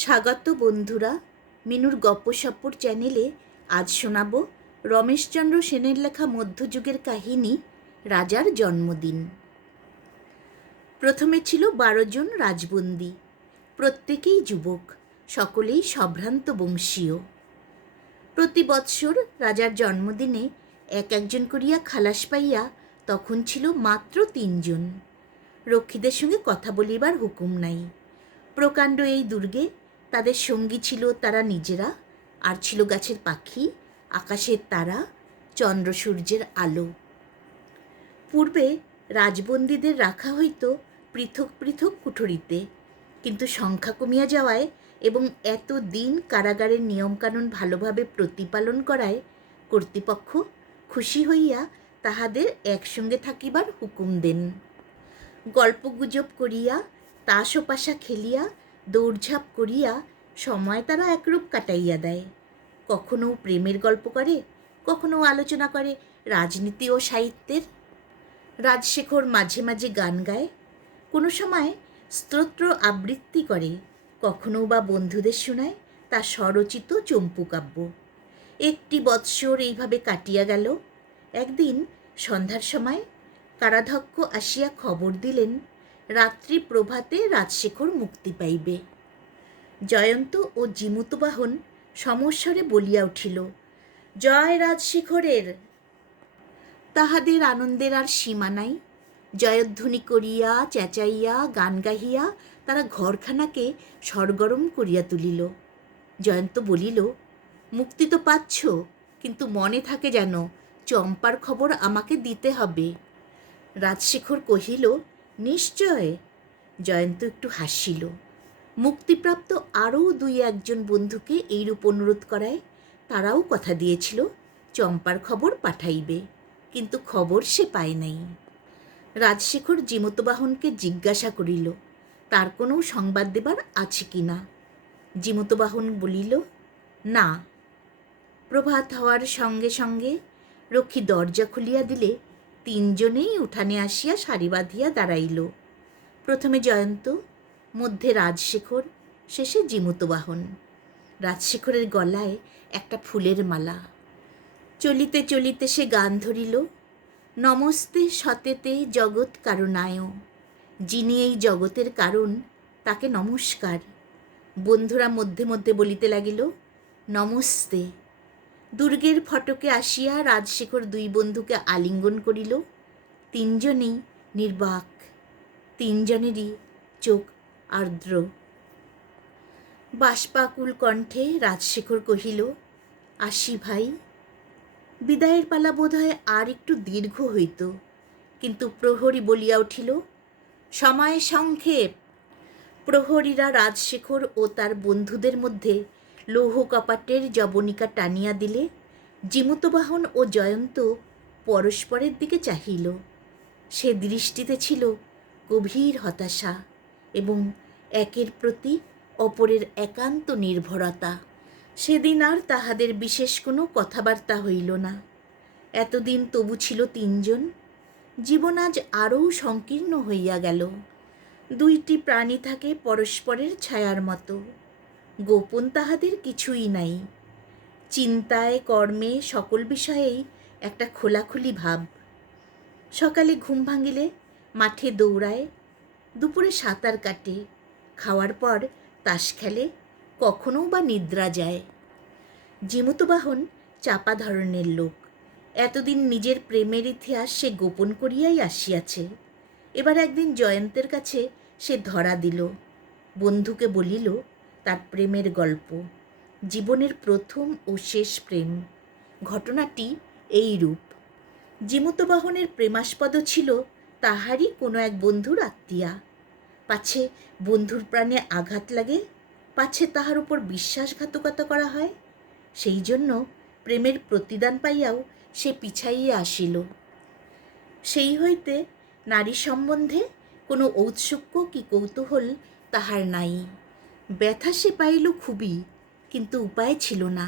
স্বাগত বন্ধুরা, মিনুর গপ্পসপ্পর চ্যানেলে আজ শোনাব রমেশচন্দ্র সেনের লেখা মধ্যযুগের কাহিনী রাজার জন্মদিন। প্রথমে ছিল 12 জন রাজবন্দী, প্রত্যেকেই যুবক, সকলেই সম্ভ্রান্ত বংশীয়। প্রতি বৎসর রাজার জন্মদিনে একজন করিয়া খালাস পাইয়া তখন ছিল মাত্র 3 জন। রক্ষীদের সঙ্গে কথা বলিবার হুকুম নাই। প্রকাণ্ড এই দুর্গে তাদের সঙ্গী ছিল তারা নিজেরা, আর ছিল গাছের পাখি, আকাশের তারা, চন্দ্র সূর্যের আলো। পূর্বে রাজবন্দীদের রাখা হইত পৃথক পৃথক কুঠরিতে, কিন্তু সংখ্যা কমিয়া যাওয়ায় এবং এত দিন কারাগারের নিয়মকানুন ভালোভাবে প্রতিপালন করায় কর্তৃপক্ষ খুশি হইয়া তাহাদের একসঙ্গে থাকিবার হুকুম দেন। গল্পগুজব করিয়া, তাস ও পাশা খেলিয়া, দৌড়ঝাঁপ করিয়া সময় তারা একরূপ কাটাইয়া দেয়। কখনো প্রেমের গল্প করে, কখনো আলোচনা করে রাজনীতি ও সাহিত্যের। রাজশেখর মাঝে মাঝে গান গায়, কোনো সময় স্তোত্র আবৃত্তি করে, কখনো বা বন্ধুদের শোনায় তার স্বরচিত চম্পু কাব্য। একটি বৎসর এইভাবে কাটিয়া গেল। একদিন সন্ধ্যার সময় কারাধ্যক্ষ আসিয়া খবর দিলেন, রাত্রি প্রভাতে রাজশেখর মুক্তি পাইবে। জয়ন্ত ও জিমুতবাহন সমস্বরে বলিয়া উঠিল, জয় রাজশেখরের। তাহাদের আনন্দের আর সীমা নাই। জয়ধ্বনি করিয়া, চেঁচাইয়া, গান গাহিয়া তারা ঘরখানাকে সরগরম করিয়া তুলিল। জয়ন্ত বলিল, মুক্তি তো পাচ্ছ, কিন্তু মনে থাকে যেন চম্পার খবর আমাকে দিতে হবে। রাজশেখর কহিল, নিশ্চয়। জয়ন্ত একটু হাসিল। মুক্তিপ্রাপ্ত আরও 2-1 বন্ধুকে এইরূপ অনুরোধ করায় তারাও কথা দিয়েছিল চম্পার খবর পাঠাইবে, কিন্তু খবর সে পায় নাই। রাজশেখর জিমুতবাহনকে জিজ্ঞাসা করিল, তার কোনো সংবাদ দেবার আছে কি না। জিমুতবাহন বলিল, না। প্রভাত হওয়ার সঙ্গে সঙ্গে রক্ষী দরজা খুলিয়া দিলে 3 জনেই উঠানে আসিয়া সারি বাঁধিয়া দাঁড়াইল। প্রথমে জয়ন্ত, মধ্যে রাজশেখর, শেষে জিমুতবাহন। রাজশেখরের গলায় একটা ফুলের মালা। চলিতে চলিতে সে গান ধরিল, নমস্তে সতেতে জগৎ কারণায়, যিনি এই জগতের কারণ তাকে নমস্কার। বন্ধুরা মধ্যে মধ্যে বলিতে লাগিল, নমস্তে। দুর্গের ফটকে আসিয়া রাজশেখর 2 বন্ধুকে আলিঙ্গন করিল। 3 জনেই নির্বাক, 3 জনেরই চোখ আর্দ্র। বাষ্পাকুল কণ্ঠে রাজশেখর কহিল, আসি ভাই। বিদায়ের পালা বোধ হয় আর একটু দীর্ঘ হইত, কিন্তু প্রহরী বলিয়া উঠিল, সময় সংক্ষেপ। প্রহরীরা রাজশেখর ও তার বন্ধুদের মধ্যে লৌহ কপাটের জবনিকা টানিয়া দিলে জিমুতবাহন ও জয়ন্ত পরস্পরের দিকে চাহিল। সে দৃষ্টিতে ছিল গভীর হতাশা এবং একের প্রতি অপরের একান্ত নির্ভরতা। সেদিন আর তাহাদের বিশেষ কোনো কথাবার্তা হইল না। এতদিন তবু ছিল 3 জন, জীবন আজ আরও সংকীর্ণ হইয়া গেল। 2টি প্রাণী থাকে পরস্পরের ছায়ার মতো, গোপন তাহাদের কিছুই নাই। চিন্তায়, কর্মে, সকল বিষয়েই একটা খোলাখুলি ভাব। সকালে ঘুম ভাঙিলে মাঠে দৌড়ায়, দুপুরে সাঁতার কাটে, খাওয়ার পর তাস খেলে, কখনো বা নিদ্রা যায়। জিমুতবাহন চাপা ধরনের লোক। এতদিন নিজের প্রেমের ইতিহাস সে গোপন করিয়াই আসিয়াছে। এবার একদিন জয়ন্তের কাছে সে ধরা দিল। বন্ধুকে বলিল তার প্রেমের গল্প, জীবনের প্রথম ও শেষ প্রেম। ঘটনাটি এইরূপ। জিমুতবাহনের প্রেমাস্পদ ছিল তাহারই কোনো এক বন্ধুর আত্মীয়া। পাছে বন্ধুর প্রাণে আঘাত লাগে, পাছে তাহার উপর বিশ্বাসঘাতকতা করা হয়, সেই জন্য প্রেমের প্রতিদান পাইয়াও সে পিছাইয়া আসিল। সেই হইতে নারী সম্বন্ধে কোনো ঔৎসুক্য কি কৌতূহল তাহার নাই। ব্যথা সে পাইল খুবই, কিন্তু উপায় ছিল না।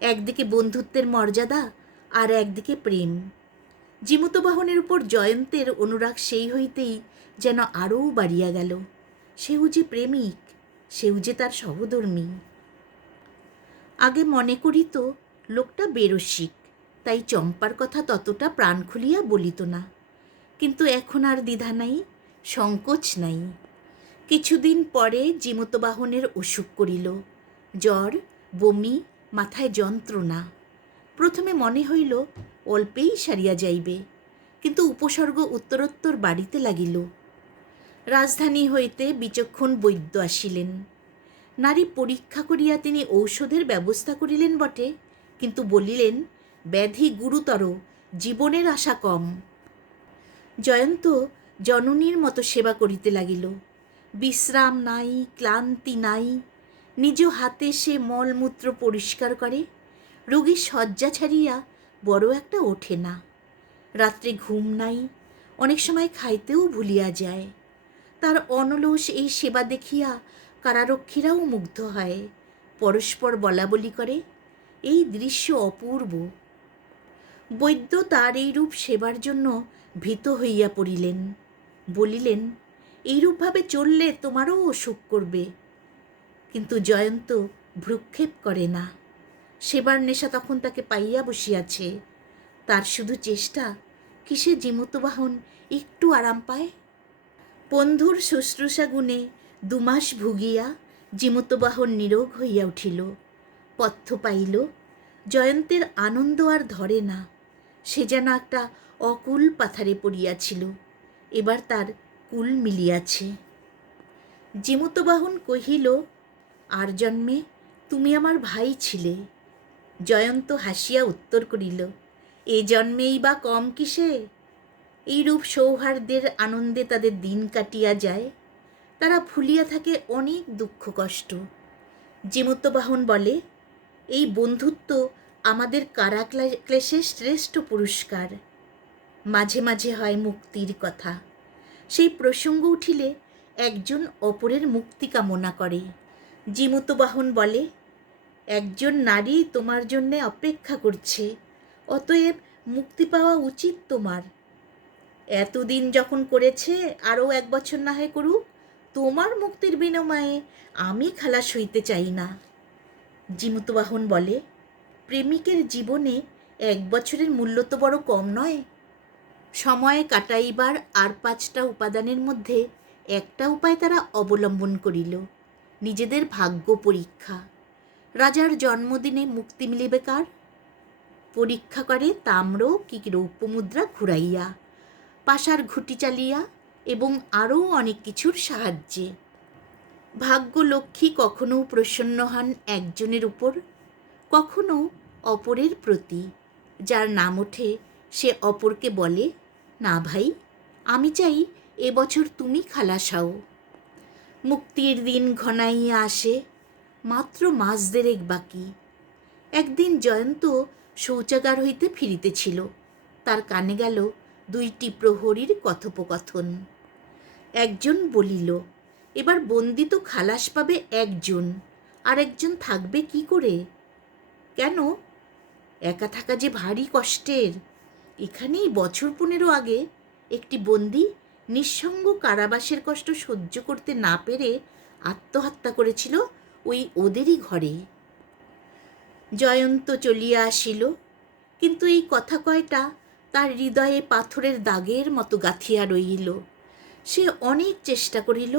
একদিকে বন্ধুত্বের মর্যাদা, আর একদিকে প্রেম। জিমুতবাহনের উপর জয়ন্তের অনুরাগ সেই হইতেই যেন আরও বাড়িয়া গেল। সেও যে প্রেমিক, সেও যে তার সহধর্মী। আগে মনে করি তো লোকটা বেরসিক, তাই চম্পার কথা ততটা প্রাণ খুলিয়া বলিত না। কিন্তু এখন আর দ্বিধা নাই, সংকোচ নাই। কিছুদিন পরে জীমূতবাহনের অসুখ করিল। জ্বর, বমি, মাথায় যন্ত্রণা। প্রথমে মনে হইল অল্পেই সারিয়া যাইবে, কিন্তু উপসর্গ উত্তরোত্তর বাড়িতে লাগিল। রাজধানী হইতে বিচক্ষণ বৈদ্য আসিলেন। নারী পরীক্ষা করিয়া তিনি ঔষধের ব্যবস্থা করিলেন বটে, কিন্তু বলিলেন ব্যাধি গুরুতর, জীবনের আশা কম। জয়ন্ত জননীর মতো সেবা করিতে লাগিল। বিশ্রাম নাই, ক্লান্তি নাই। নিজ হাতে সে মলমূত্র পরিষ্কার করে। রোগী শয্যা ছাড়িয়া বড় একটা ওঠে না। রাত্রে ঘুম নাই, অনেক সময় খাইতেও ভুলিয়া যায়। তার অনলস এই সেবা দেখিয়া কারারক্ষীরাও মুগ্ধ হয়, পরস্পর বলাবলি করে, এই দৃশ্য অপূর্ব। বৈদ্য তার এইরূপ সেবার জন্য ভীত হইয়া পড়িলেন। বলিলেন, এইরূপভাবে চললে তোমারও অসুখ করবে। কিন্তু জয়ন্ত ভ্রুক্ষেপ করে না। সেবার নেশা তখন তাকে পাইয়া বসিয়াছে। তার শুধু চেষ্টা, কিসে জীমূতবাহন একটু আরাম পায়। বন্ধুর শুশ্রূষা গুণে 2 মাস ভুগিয়া জীমূতবাহন নিরোগ হইয়া উঠিল। পথ্য পাইল। জয়ন্তের আনন্দ আর ধরে না। সে যেন একটা অকুল পাথারে পড়িয়াছিল, এবার তার কুল মিলিয়াছে। জীমূতবাহন কহিল, আর জন্মে তুমি আমার ভাই ছিলে। জয়ন্ত হাসিয়া উত্তর করিল, এ জন্মেই বা কম কিসে। এইরূপ সৌহার্দ্যের আনন্দে তাদের দিন কাটিয়া যায়। তারা ভুলিয়া থাকে অনেক দুঃখ কষ্ট। জীমূতবাহন বলে, এই বন্ধুত্ব আমাদের কারাক্লেশের শ্রেষ্ঠ পুরস্কার। মাঝে মাঝে হয় মুক্তির কথা। সেই প্রসঙ্গ উঠিলে একজন অপরের মুক্তি কামনা করে। জীমূতবাহন বলে, একজন নারী তোমার জন্যে অপেক্ষা করছে, অতএব মুক্তি পাওয়া উচিত তোমার। এতদিন যখন করেছে আরও 1 বছর না হয় করুক, তোমার মুক্তির বিনিময়ে আমি খালাস হইতে চাই না। জীমূতবাহন বলে, প্রেমিকের জীবনে 1 বছরের মূল্য তো বড় কম নয়। সময় কাটাইবার আর 5টা উপাদানের মধ্যে একটা উপায় তারা অবলম্বন করিল, নিজেদের ভাগ্য পরীক্ষা। রাজার জন্মদিনে মুক্তি মিলিবে কার? পরীক্ষা করে তাম্র কি রৌপ্য মুদ্রা ঘুরাইয়া, পাশার ঘুঁটি চালিয়া এবং আরও অনেক কিছুর সাহায্যে। ভাগ্য লক্ষ্মী কখনো প্রসন্ন হন একজনের উপর, কখনো অপরের প্রতি। যার নাম ওঠে সে অপরকে বলে, না ভাই, আমি চাই এবছর তুমি খালাস হও। মুক্তির দিন ঘনাইয়া আসে, মাত্র মাস 1.5 বাকি। একদিন জয়ন্ত শৌচাগার হইতে ফিরিতেছিল। তার কানে গেল 2টি প্রহরীর কথোপকথন। একজন বলিল, এবার বন্দি তো খালাস পাবে একজন, আর একজন থাকবে কি করে? কেন? একা থাকা যে ভারী কষ্টের। এখানেই বছর 15 আগে একটি বন্দি নিঃসঙ্গ কারাবাসের কষ্ট সহ্য করতে না পেরে আত্মহত্যা করেছিল ওই ওদেরই ঘরে। জয়ন্ত চলিয়া আসিল, কিন্তু এই কথা কয়টা তার হৃদয়ে পাথরের দাগের মতো গাঁথিয়া রইল। সে অনেক চেষ্টা করিল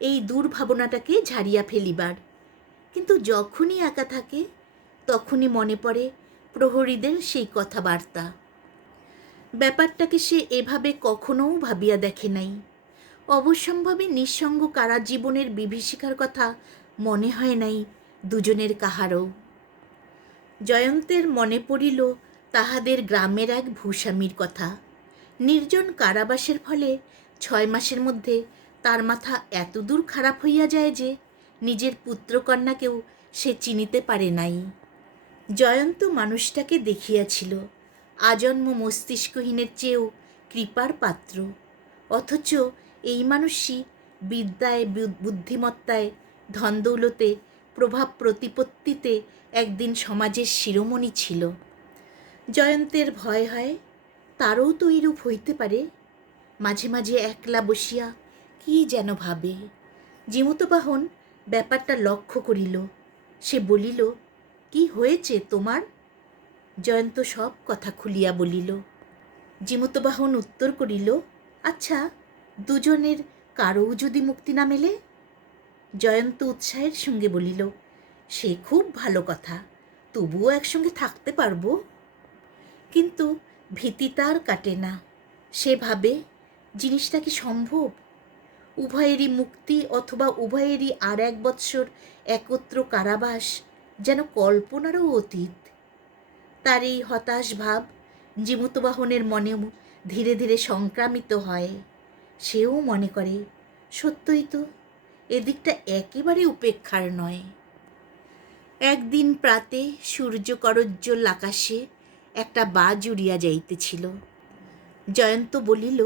এই দুর্ভাবনাটাকে ঝাড়িয়া ফেলিবার, কিন্তু যখনই একা থাকে তখনই মনে পড়ে প্রহরীদের সেই কথাবার্তা। ব্যাপারটাকে সে এভাবে কখনও ভাবিয়া দেখে নাই। অবশ্যম্ভাবী নিঃসঙ্গ কারাজীবনের বিভীষিকার কথা মনে হয় নাই দুজনের কাহারও। জয়ন্তের মনে পড়িল তাহাদের গ্রামের এক ভূস্বামীর কথা। নির্জন কারাবাসের ফলে 6 মাসের মধ্যে তার মাথা এতদূর খারাপ হইয়া যায় যে নিজের পুত্রকন্যাকেও সে চিনিতে পারে নাই। জয়ন্ত মানুষটাকে দেখিয়াছিল, আজন্ম মস্তিষ্কহীনের চেয়েও কৃপার পাত্র। অথচ এই মানুষই বিদ্যায়, বুদ্ধিমত্তায়, ধনদৌলতে, প্রভাব প্রতিপত্তিতে একদিন সমাজের শিরোমণি ছিল। জয়ন্তের ভয় হয় তারও তো এইরূপ হইতে পারে। মাঝে মাঝে একলা বসিয়া কি যেন ভাবে। জীমূতবাহন ব্যাপারটা লক্ষ্য করিল। সে বলিল, কি হয়েছে তোমার? জয়ন্ত সব কথা খুলিয়া বলিল। জীমূতবাহন উত্তর করিল, আচ্ছা, দুজনের কারও যদি মুক্তি না মেলে? জয়ন্ত উৎসাহের সঙ্গে বলিল, সে খুব ভালো কথা, তবুও একসঙ্গে থাকতে পারবো। কিন্তু ভীতি তার কাটে না। সে ভাবে, জিনিসটা কি সম্ভব? উভয়েরই মুক্তি অথবা উভয়েরই আর 1 বৎসর একত্র কারাবাস যেন কল্পনারও অতীত। তার এই হতাশ ভাব জীমূতবাহনের মনেও ধীরে ধীরে সংক্রামিত হয়। সেও মনে করে, সত্যই তো, এদিকটা একেবারে উপেক্ষার নয়। একদিন প্রাতে সূর্যকরোজ্জ্বল আকাশে একটা বাজ উড়িয়া যাইতেছিল। জয়ন্ত বলিল,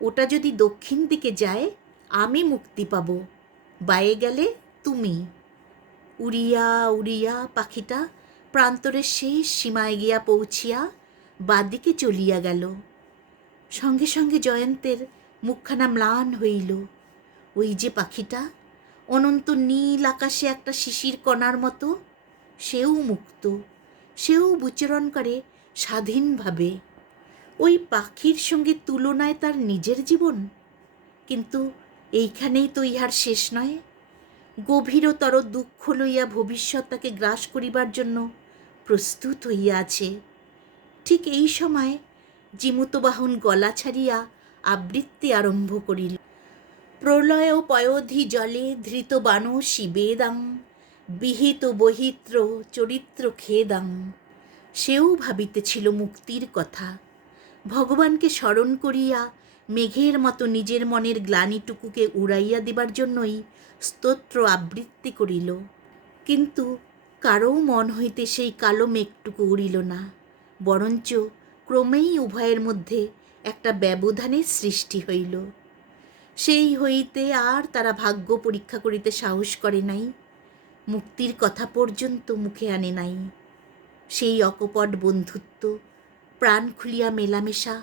ওটা যদি দক্ষিণ দিকে যায় আমি মুক্তি পাব, বায়ে গেলে তুমি। উড়িয়া উড়িয়া পাখিটা প্রান্তরের শেষ সীমায় গিয়া পৌঁছিয়া বাদিকে চলিয়া গেল। সঙ্গে সঙ্গে জয়ন্তের মুখখানা ম্লান হইল। ওই যে পাখিটা, অনন্ত নীল আকাশে একটা শিশির কণার মতো, সেও মুক্ত, সেও বিচরণ করে স্বাধীনভাবে। ওই পাখির সঙ্গে তুলনায় তার নিজের জীবন। কিন্তু এইখানেই তো ইহার শেষ নয়। গভীরতর দুঃখ লইয়া ভবিষ্যৎ তাকে গ্রাস করিবার জন্য প্রস্তুত হইয়া আছে। ঠিক এই সময় জীমূতবাহন গলা ছাড়িয়া আবৃত্তি আরম্ভ করিল। প্রলয় পয়োধি জলে ধৃত বাণ শিবেদাং, বিহিত বহিত্র চরিত্র খেদাং। সেও ভাবিতেছিল মুক্তির কথা। ভগবানকে স্মরণ করিয়া মেঘের মতো নিজের মনের গ্লানিটুকুকে উড়াইয়া দিবার জন্যই স্তোত্র আবৃত্তি করিল। কিন্তু কারও মন হইতে সেই কালো মেঘটুকু উড়িল না, বরঞ্চ ক্রমেই উভয়ের মধ্যে একটা ব্যবধানের সৃষ্টি হইল। সেই হইতে আর তারা ভাগ্য পরীক্ষা করিতে সাহস করে নাই, মুক্তির কথা পর্যন্ত মুখে আনে নাই। সেই অকপট বন্ধুত্ব, প্রাণ খুলিয়া মেলামেশা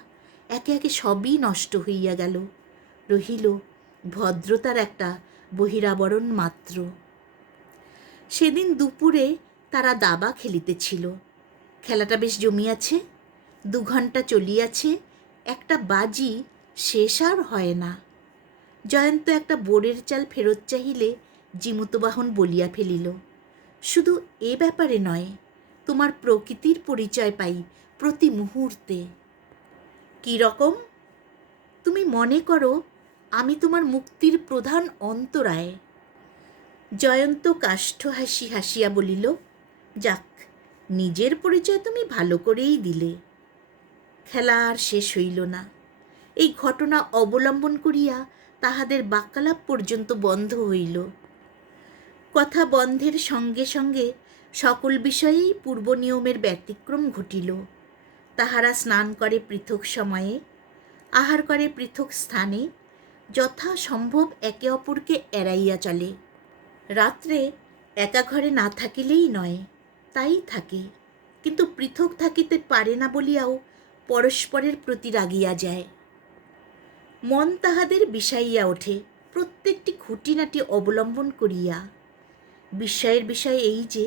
একে একে সবই নষ্ট হইয়া গেল। রহিল ভদ্রতার একটা বহিরাবরণ মাত্র। সেদিন দুপুরে তারা দাবা খেলিতেছিল। খেলাটা বেশ জমিয়াছে। 2 ঘণ্টা চলিয়াছে, একটা বাজি শেষ আর হয় না। জয়ন্ত একটা বোরের চাল ফেরত চাহিলে জীমূতবাহন বলিয়া ফেলিল, শুধু এ ব্যাপারে নয়, তোমার প্রকৃতির পরিচয় পাই প্রতি মুহূর্তে। কি রকম? তুমি মনে করো আমি তোমার মুক্তির প্রধান অন্তরায়। জয়ন্ত কাষ্ঠ হাসি হাসিয়া বলিল, যাক, নিজের পরিচয় তুমি ভালো করেই দিলে। খেলা আর শেষ হইল না। এই ঘটনা অবলম্বন করিয়া তাহাদের বাক্যালাপ পর্যন্ত বন্ধ হইল। কথা বন্ধের সঙ্গে সঙ্গে সকল বিষয়েই পূর্ব নিয়মের ব্যতিক্রম ঘটিল। তাহারা স্নান করে পৃথক সময়ে, আহার করে পৃথক স্থানে, যথাসম্ভব একে অপরকে এড়াইয়া চলে। রাত্রে একা ঘরে না থাকিলেই নয়, তাই থাকে, কিন্তু পৃথক থাকিতে পারে না বলিয়াও পরস্পরের প্রতি রাগিয়া যায়। মন তাহাদের বিষাইয়া ওঠে প্রত্যেকটি খুঁটিনাটি অবলম্বন করিয়া। বিস্ময়ের বিষয় এই যে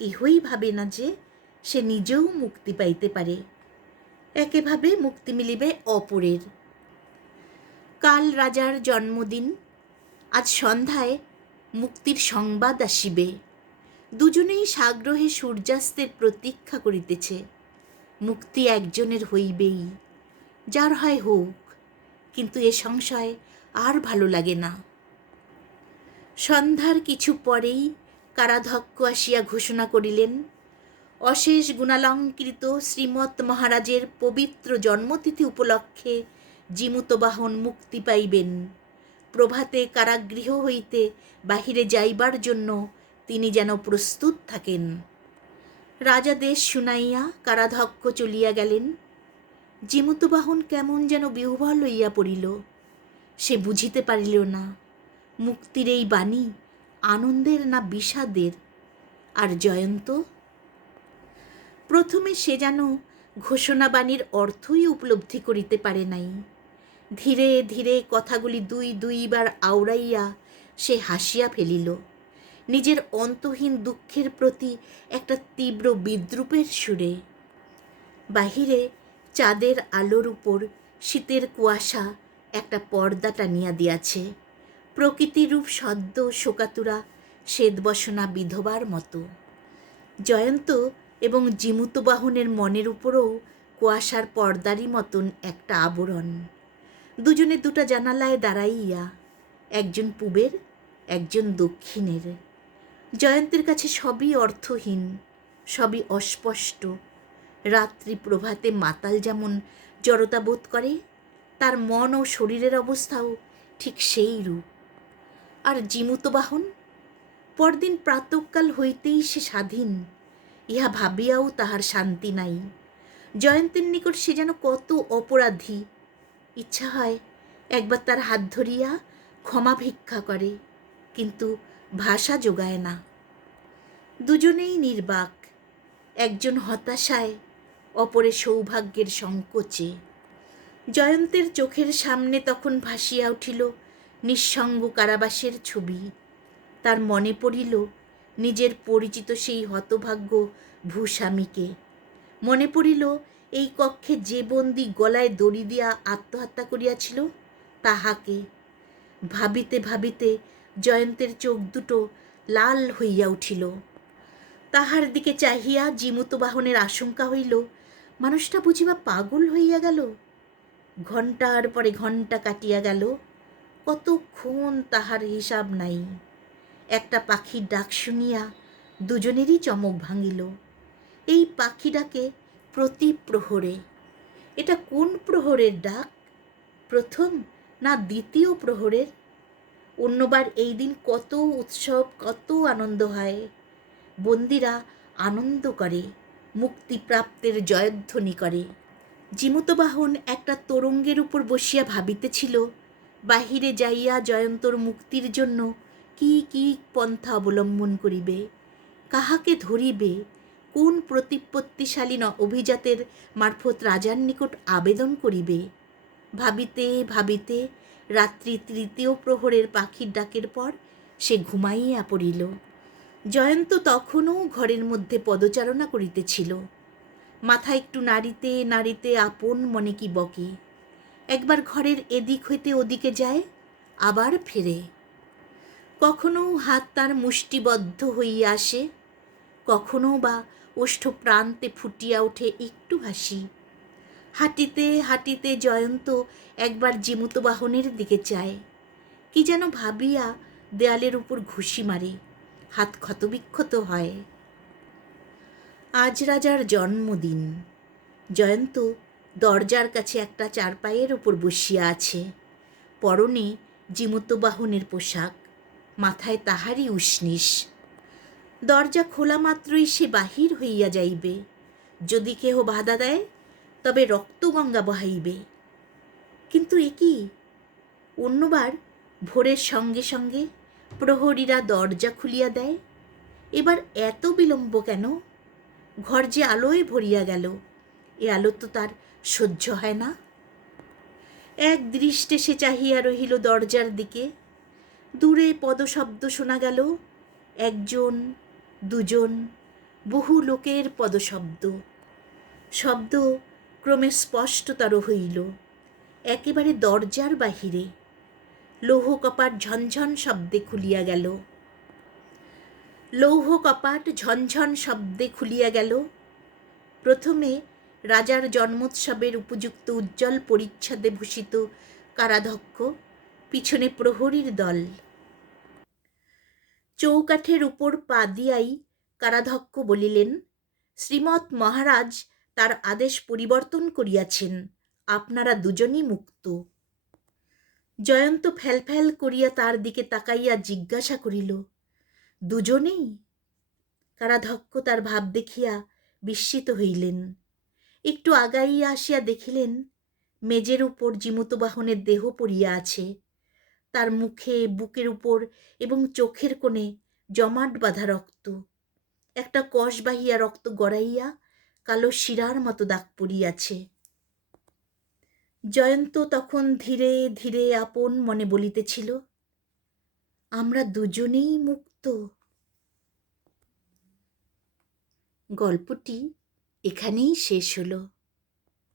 কেহই ভাবে না যে সে নিজেও মুক্তি পাইতে পারে। একেভাবে মুক্তি মিলিবে অপরের। কাল রাজার জন্মদিন। আজ সন্ধ্যায় মুক্তির সংবাদ আসিবে। দুজনেই সাগ্রহে সূর্যাস্তের প্রতীক্ষা করিতেছে। মুক্তি একজনের হইবেই, যার হয় হোক, কিন্তু এ সংশয় আর ভালো লাগে না। সন্ধ্যার কিছু পরেই কারাধ্যক্ষ আসিয়া ঘোষণা করিলেন, অশেষ গুণালঙ্কৃত শ্রীমৎ মহারাজের পবিত্র জন্মতিথি উপলক্ষে জীমূতবাহন মুক্তি পাইবেন। প্রভাতে কারাগৃহ হইতে বাহিরে যাইবার জন্য তিনি যেন প্রস্তুত থাকেন। রাজা দেশ শুনাইয়া কারাধ্যক্ষ চলিয়া গেলেন। জীমূতবাহন কেমন যেন বিহ্বল হইয়া পড়িল। সে বুঝিতে পারিল না মুক্তির এই বাণী আনন্দের না বিষাদের। আর জয়ন্ত? প্রথমে সে যেন ঘোষণাবাণীর অর্থই উপলব্ধি করিতে পারে নাই। ধীরে ধীরে কথাগুলি দুইবার আওড়াইয়া সে হাসিয়া ফেলিল, নিজের অন্তহীন দুঃখের প্রতি একটা তীব্র বিদ্রূপের সুরে। বাহিরে চাঁদের আলোর উপর শীতের কুয়াশা একটা পর্দা টানিয়া দিয়াছে, প্রকৃতিরূপ সদ্য শোকাতুরা শ্বেতবসনা বিধবার মতো। জয়ন্ত এবং জিমুতবাহনের মনের উপরও কুয়াশার পর্দারই মতন একটা আবরণ। দুজনে দুটা জানালায় দাঁড়াইয়া, একজন পূবের একজন দক্ষিণের। জয়ন্তের কাছে সবই অর্থহীন, সবই অস্পষ্ট। রাত্রি প্রভাতে মাতাল যেমন জড়তা বোধ করে, তার মন ও শরীরের অবস্থাও ঠিক সেই রূপ। আর জিমুতবাহন, পরদিন প্রাতঃকাল হইতেই সে স্বাধীন, ইহা ভাবিয়াও তাহার শান্তি নাই। জয়ন্তের নিকট সে যেন কত অপরাধী। ইচ্ছা হয় একবার তার হাত ধরিয়া ক্ষমা ভিক্ষা করে, কিন্তু ভাষা জোগায় না। দুজনেই নির্বাক, একজন হতাশায়, অপরে সৌভাগ্যের সংকোচে। জয়ন্তের চোখের সামনে তখন ভাসিয়া উঠিল নিঃসঙ্গ কারাবাসের ছবি। তার মনে পড়িল নিজের পরিচিত সেই হতভাগ্য ভূস্বামীকে। মনে পড়িল এই কক্ষে যে বন্দী গলায় দড়ি দিয়া আত্মহত্যা করিয়াছিল তাহাকে। ভাবিতে ভাবিতে জয়ন্তের চোখ দুটো লাল হইয়া উঠিল। তাহার দিকে চাহিয়া জিমুতবাহনের আশঙ্কা হইল, মানুষটা বুঝিবা পাগল হইয়া গেল। ঘণ্টার পরে ঘণ্টা কাটিয়া গেল, কতক্ষণ তাহার হিসাব নাই। একটা পাখির ডাক শুনিয়া দুজনেরই চমক ভাঙিল। এই পাখি ডাকে প্রতি প্রহরে। এটা কোন প্রহরের ডাক? প্রথম না দ্বিতীয় প্রহরের? অন্যবার এই দিন কত উৎসব, কত আনন্দ হয়। বন্দীরা আনন্দ করে, মুক্তিপ্রাপ্তের জয়ধ্বনি করে। জিমুতবাহন একটা তোরঙ্গের উপর বসিয়া ভাবিতেছিল, বাহিরে যাইয়া জয়ন্তর মুক্তির জন্য কি কি পন্থা অবলম্বন করিবে, কাহাকে ধরিবে, কোন প্রতিপত্তিশালী অভিজাতের মারফত রাজার নিকট আবেদন করিবে। ভাবিতে ভাবিতে রাত্রি তৃতীয় প্রহরের পাখির ডাকের পর সে ঘুমাইয়া পড়িল। জয়ন্ত তখনও ঘরের মধ্যে পদচারণা করিতেছিল। মাথা একটু নাড়িতে নাড়িতে আপন মনে কি বকে। একবার ঘরের এদিক হইতে ওদিকে যায়, আবার ফেরে। কখনো হাত তার মুষ্টিবদ্ধ হইয়া আসে, কখনো বা ওষ্ঠ প্রান্তে ফুটিয়া ওঠে একটু হাসি। হাঁটিতে হাঁটিতে জয়ন্ত একবার জিমুতবাহনের দিকে চায়, কি যেন ভাবিয়া দেয়ালের উপর ঘুষি মারে, হাত ক্ষতবিক্ষত হয়। আজ রাজার জন্মদিন। জয়ন্ত দরজার কাছে একটা চারপায়ের ওপর বসিয়া আছে, পরনে জিমুতবাহনের পোশাক, মাথায় তাহারই উষ্ণিস। দরজা খোলা মাত্রই সে বাহির হইয়া যাইবে। যদি কেহ বাধা দেয় তবে রক্তগঙ্গা বহাইবে। কিন্তু এ কি? অন্যবার ভোরের সঙ্গে সঙ্গে প্রহরীরা দরজা খুলিয়া দেয়, এবার এত বিলম্ব কেন? ঘর যে আলোয় ভরিয়া গেল, এ আলো তো তার সহ্য হয় না। এক দৃষ্টে সে চাহিয়া রহিল দরজার দিকে। দূরে পদশব্দ শোনা গেল, একজন, দুজন, বহু লোকের পদশব্দ। শব্দ ক্রমে স্পষ্টতর হইল, একেবারে দরজার বাহিরে। লৌহ কপাট ঝনঝন শব্দে খুলিয়া গেল। লৌহ কপাট ঝনঝন শব্দে খুলিয়া গেল। প্রথমে রাজার জন্মোৎসবের উপযুক্ত উজ্জ্বল পরিচ্ছদে ভূষিত কারাধ্যক্ষ, পিছনে প্রহরীর দল। চৌকাঠের উপর পা দিয়াই কারাধ্যক্ষ বলিলেন, শ্রীমৎ মহারাজ তার আদেশ পরিবর্তন করিয়াছেন, আপনারা দুজনই মুক্ত। জয়ন্ত ফ্যালফ্যাল করিয়া তার দিকে তাকাইয়া জিজ্ঞাসা করিল, দুজনেই? কারাধ্যক্ষ তার ভাব দেখিয়া বিস্মিত হইলেন। একটু আগাইয়া আসিয়া দেখিলেন মেজের উপর জিমুতবাহনের দেহ পড়িয়া আছে। তার মুখে, বুকের উপর এবং চোখের কোণে জমাট বাঁধা রক্ত। একটা কষ বাহিয়া রক্ত গড়াইয়া কালো শিরার মতো দাগ পড়িয়াছে। জয়ন্ত তখন ধীরে ধীরে আপন মনে বলিতেছিল, আমরা দুজনেই মুক্ত। গল্পটি এখানেই শেষ হলো।